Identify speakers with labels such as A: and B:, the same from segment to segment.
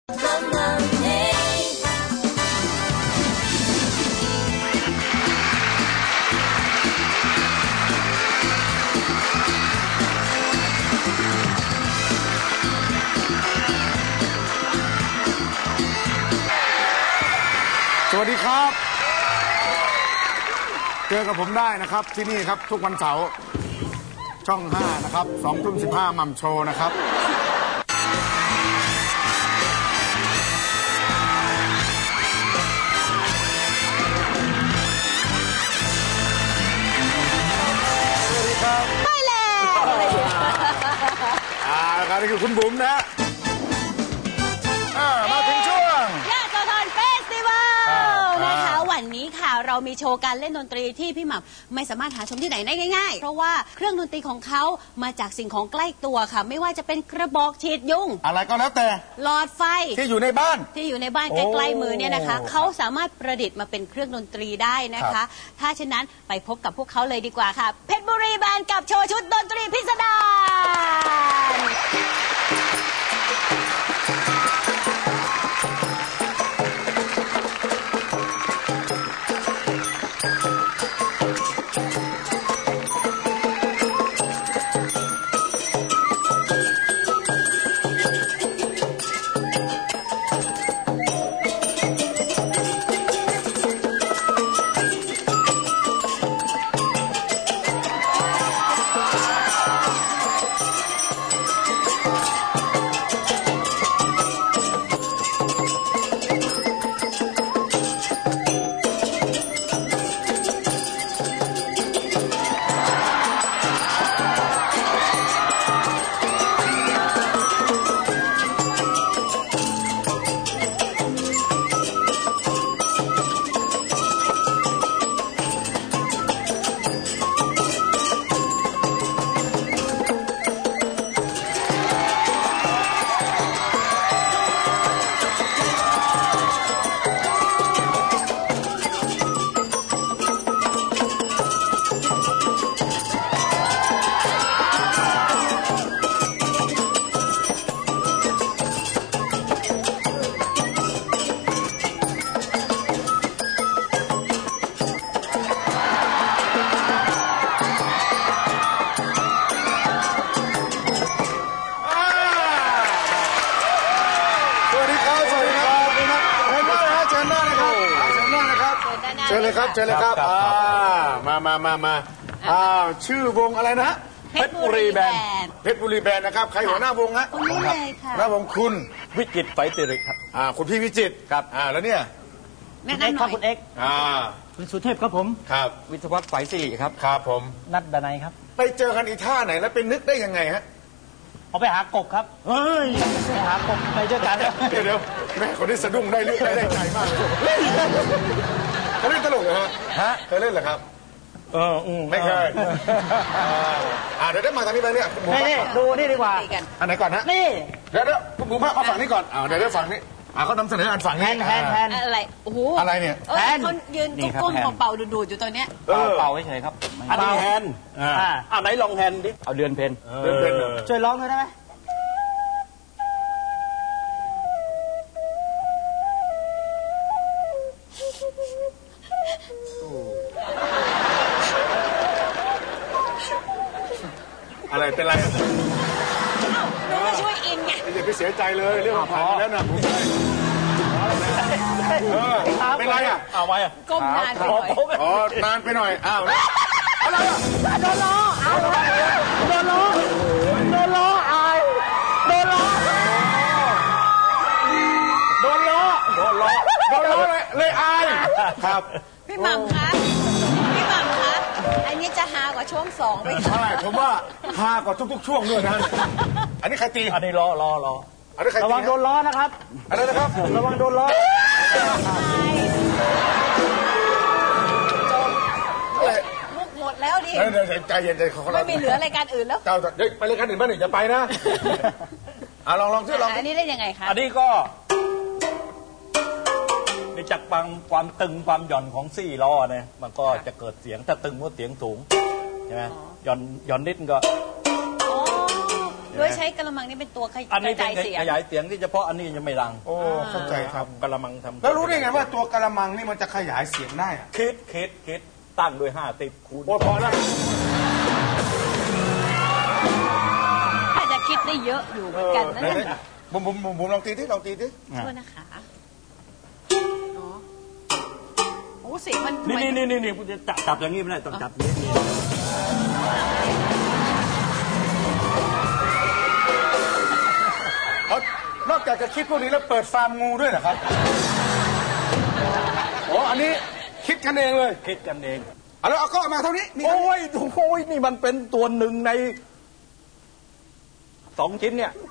A: สวัสดีครับเจอกับผมได้นะครับที่นี่ครับทุกวันเสาร์ช่อง5นะครับ20:15มัมโชว์นะครับสวัสดีครับไปแล้วครับนี่คือคุณบุ๋มนะมาถึงช่วง
B: วันนี้ค่ะเรามีโชว์การเล่นดนตรีที่พี่หม่ำไม่สามารถหาชมที่ไหนได้ง่ายๆเพราะว่าเครื่องดนตรีของเขามาจากสิ่งของใกล้ตัวค่ะไม่ว่าจะเป็นกระบอกฉีดยุง
A: อะไรก็แล้วแต่
B: หลอดไฟ
A: ที่อยู่ในบ้าน
B: ใกล้ๆมือเนี่ยนะคะเขาสามารถประดิษฐ์มาเป็นเครื่องดนตรีได้นะคะถ้าเช่นนั้นไปพบกับพวกเขาเลยดีกว่าค่ะเพชรบุรีแบนด์กับโชว์ชุดดนตรีพิสดเชิญเลยครับมาชื่อวงอะไรนะเพชรบุรีแบน
A: ด์นะครับใครหัวหน้าวงฮะ
B: คนนี้เลยค่ะ
A: หัวหน้าวงคุณ
C: วิจิตรไฝสิริครับ
A: คุณพี่วิจิตร
C: ครับ
A: แล้วเนี่ย
B: แม่นั่นหน่อย
C: คุณเอ็กซ์คุณสุเทพครับผม
A: ครับ
C: วิศวัฒน์ไฝสิริครับ
A: ครับผม
C: นัดดนัยครับ
A: ไปเจอกันอีท่าไหนแล้วเป็นนึกได้ยังไงฮะ
C: เอาไปหากบครับเฮ้ยไปหากบไปเจอกัน
A: เดี๋ยวแม่คนนี้สะดุ้งได้ใจมากเลยเขาเล่นตลกเหรอฮะเคยเล่นเหรอครับไม่เคยเดี๋ยวได้มาทางนี้ไปเนี่ย
C: นี่ดูนี่ดีกว่า
A: อันไหนก่อนฮะ
C: นี่
A: เดี๋ยวคุณบุ๋มมาฝั่งนี้ก่อนเดี๋ยวฝั่งนี้เขานำเสนออันฝั่งนี้
C: แทน
B: อะไรโอ้โห
A: อะไรเนี่ย
B: คนยืนก้มเป่าดูดอยู่ตัวเนี้ย
C: เป่าเฉยครับ
A: อันนี้แทน
C: ไหนลองแทนดิเอาเดือนเพนช่วยร้องได้ไหม
A: อะไรเป็นไร
B: ดูมาช่วยอินไง
A: อย่าไปเสียใจเลยเรื่องผ่านแล้วนะเป็นไร
B: เอาไว้ก้มนานไปหน่อย
A: นานไปหน่อยอะไร
C: โดนล้อโดนล้ออายโดนล้อ
A: เลยอายครับ
B: พี่หม่ำคะอันนี้จะฮากว่าช่วง2ไป
A: ใช่ผมว่าฮากว่าทุกๆช่วงด้วยนะอันนี้ใครตี
C: อันนี้ล้อ
A: อันนี้ใครตี
C: ระวังโดนล้อนะครับ
A: อะไรนะครับ
C: ระวังโดนล้อ
B: มุกหมดแล้วดิ
A: ใจเย็น
B: ไม่มีเหลือรายการอื่นแล้ว
A: เดี๋ยวไปรายการอื่นบ้างหนึ่งจะไปนะลองช่วยลอง
B: อันนี้ได้ยังไงคะ
C: อันนี้ก็จากความตึงความหย่อนของ4 ล้อเนี่ยมันก็จะเกิดเสียงถ้าตึงก็เสียงสูงใช่ไหมหย่อนนิดก็
B: โดยใช้กระมังนี่เป็นตัวก
D: อันนี้
B: ระ
D: เป็
B: จาน ยเสียง
D: ขยายเสียงที่เฉพาะอันนี้ยังไม่ดัง
A: โอ้เข้าใจครับ
D: กระมังทำ
A: แล้วรู้ได้ไงว่าตัวกระมังนี่มันจะขยายเสียงได้อะ
D: คิดตั้งด้วย50 คูณ
A: โอ้พอแล้ว
B: อาจจะคิดได้เยอะอยู่เหมือนกันนะเนี่ย
A: ผมลองตีที่ลองตีที่
B: โทษนะคะอ๋อโอ้เสียงมัน
D: นี่คุณจะจับอย่างนี้ไม่ได้ต้องจับอย่างนี้
A: นอกจากจะคิดพวกนี้แล้วเปิดฟาร์มงูด้วยเหรอครับโอ้อันนี้คิดกันเองเลย
D: คิดกันเอง
A: เอาแล้วเอาก็มาเท่านี้นี่
D: โอ้ยนี่มันเป็นตัวหนึ่งใน2 ชิ้นเนี่ย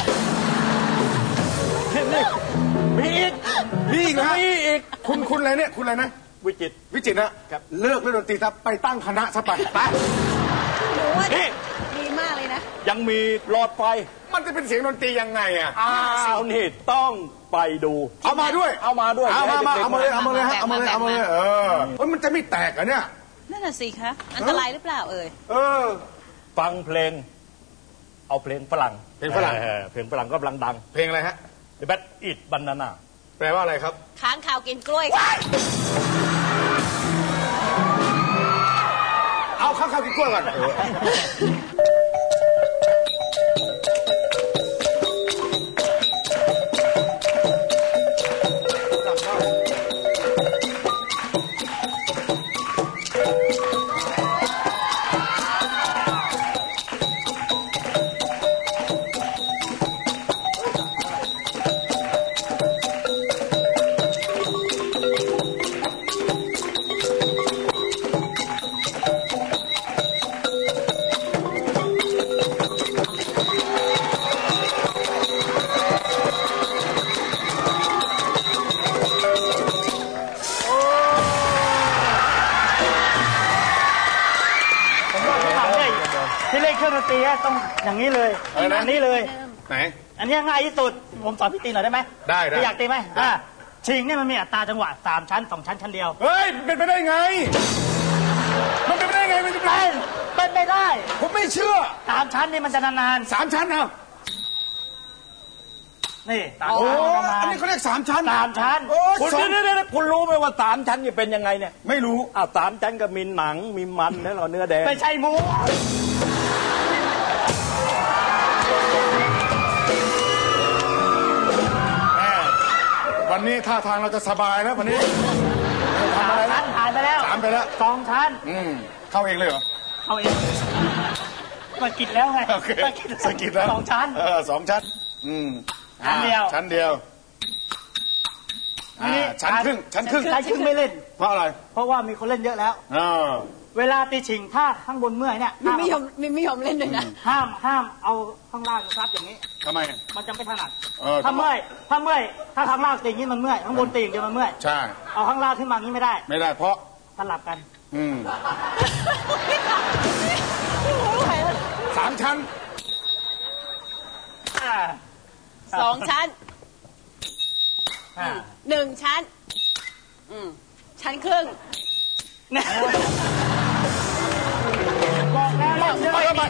D: นี่มีอีก
A: มีอีกนะ
D: มีอีก
A: คุณอะไรเนี่ยคุณอะไรนะ
D: วิจิตร
A: วิจิตรนะเลิกเล่นดนตรีซะไปตั้งคณะซะไปไป
B: หนูว่า
D: นี่
B: ดีมากเลยนะ
D: ยังมีหลอดไฟ
A: มันจะเป็นเสียงดนตรียังไงอ่ะ
D: อ้าวนี่ต้องไปดู
A: เอามาด้วย
D: เอามาด้วย
A: เอามา
D: ดี๋ยว
A: เอามาเลย
D: ด็กๆ
A: เอามาเลยฮะเอามาเลยเอามาเลยมันจะไม่แตกอ่ะเนี่ย
B: นั่นน่ะสิคะอันตรายหรือเปล่าเอ่ย
D: ฟังเพลง เอาเพลงฝรั่ง
A: เพลงฝรั่ง
D: เพลงฝรั่งก็กำลังดัง
A: เพลงอะไรฮะ
D: The Bad Eat Banana
A: แปลว่าอะไรครับ
B: ค้างข่าวกินกล้วยค่ะ
A: เอาข้าวกินกล้วยก่อน
C: ที่เล่นเครื่องดนตรีต้องอย่างนี้เลย
A: อะไรนะ
C: อันนี้เลย
A: ไหน
C: อันนี้ง่ายที่สุดผมสอนพี่ตีหน่อยได้ไหม
A: ได้
C: พี่อยากตีไหมชิงเนี่ยมันมีอัตราจังหวะ3 ชั้น 2 ชั้นชั้นเดียว
A: เฮ้ยเป็นไปได้ไง มันเป็นไปได้ไงมันจะเป็น
C: เป็นไม่ได้
A: ผมไม่เชื่อ
C: 3 ชั้นนี่มันจะนาน
A: 3 ชั้นเอา
C: ๆนี่3
A: โอ้
C: ชั้นนาน
A: อันนี้เขาเรียก3 ชั้น
C: 3 ชั้น
A: โอ้ย
D: คุณ
A: สอง
D: เดี๋ยวคุณรู้ไหมว่า3 ชั้นจะเป็นยังไงเนี่ย
A: ไม่รู้
D: 3 ชั้นก็มีหนังมีมันแล้วก็เนื้อแดง
C: ไม่ใช่หมู
A: วันนี้ท่าทางเราจะสบายแล้ววันนี้ทำอะไร
C: 3 ชั้นผ่านไปแล้ว
A: 3ไปแล้ว
C: 2 ชั้น
A: เข้าเองเลยเหรอ
C: เอาเองสะกิดแล้วไง
A: โอเคสกิดแล้ว
C: 2 ชั้น
A: 2 ชั้น
C: ชั้นเดียว
A: ชั้นเดียวชั้นครึ่งชั้นครึ่ง
C: ชั้นครึ่งไม่เล่น
A: เพราะอะไร
C: เพราะว่ามีคนเล่นเยอะแล้ว เวลาตีชิงถ้าข้างบนเมื่อยเนี่ย
B: มีไม่ยอมเล่นด้วยนะ
C: ห้ามเอาข้างล่างซับอย่างนี้
A: ทำไม
C: มันจะไม่ถนัด
A: ทำไม
C: ถ้าข้างล่างตีอย่างนี้มันเมื่อยข้างบนตีอย่างเดียวมันเมื่อย
A: ใช่
C: เอาข้างล่างขึ้นมาอย่างนี้ไม่ได้
A: ไม่ได้เพราะ
C: สลับกัน
A: 3 ชั้น
B: 2 ชั้น 1 ชั้นชั้นครึ่ง
C: บอกแล้ว
A: เริ่มใหม่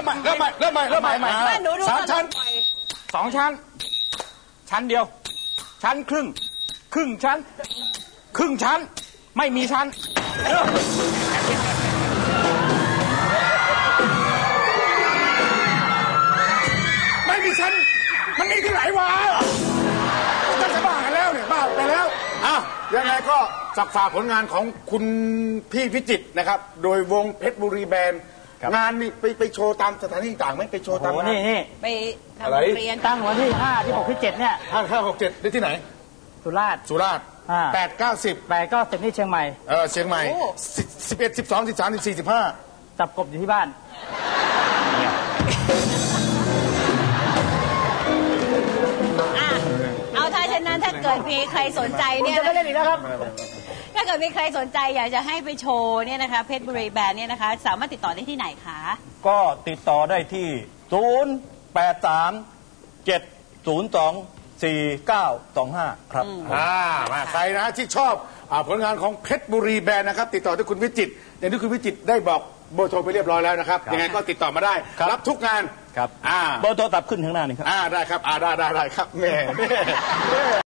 A: 3 ชั้น
D: 2 ชั้น ชั้นเดียว ชั้นครึ่ง ครึ่งชั้น ครึ่งชั้น ไม่มีชั้น
A: ไม่มีชั้นมันมีที่ไหนวะจะบ้ากันแล้วเนี่ยบ้าไปแล้วยังไงก็ฝากผลงานของคุณพี่พิจิตรนะครับโดยวงเพชรบุรีแบนด์งานนี่ไปโชว์ตามสถานที่ต่างไหมไปโชว์ตาม
C: โอ้นี่
B: ไปทำโรงเรียน
C: ตั้งวันที่5ที่6ที่7เนี่ย
A: 5 6 7ได้ที่ไหน
C: สุราษฎร์
A: สุราษฎร์8 9 10
C: 8ก็10ที่เชียงใหม่
A: เชียงใหม่11 12 13 14 15
C: จับกบอยู่ที่บ้าน
B: เอาถ้าเช่นนั้นถ้าเกิดมีใครสนใจเนี่ย
C: จะไม่เล่นอีกแล้วครับ
B: ถ้าเกิดมีใครสนใจอยากจะให้ไปโชว์เนี่ยนะคะเพชรบุรีแบนด์เนี่ยนะคะสามารถติดต่อได้ที่ไหนคะ
D: ก็ติดต่อได้ที่ 083-702-4925 ครับ
A: มาใครนะที่ชอบผลงานของเพชรบุรีแบนด์นะครับติดต่อที่คุณวิจิตรอย่างที่คุณวิจิตรได้บอกเบอร์โทรไปเรียบร้อยแล้วนะครับยังไงก็ติดต่อมาได้รับทุกงาน
D: ครับ
A: อ่า
D: เบอร์โทรศัพท์ขึ้นข้างหน้านี่ครับ
A: ได้ครับได้ครับแม่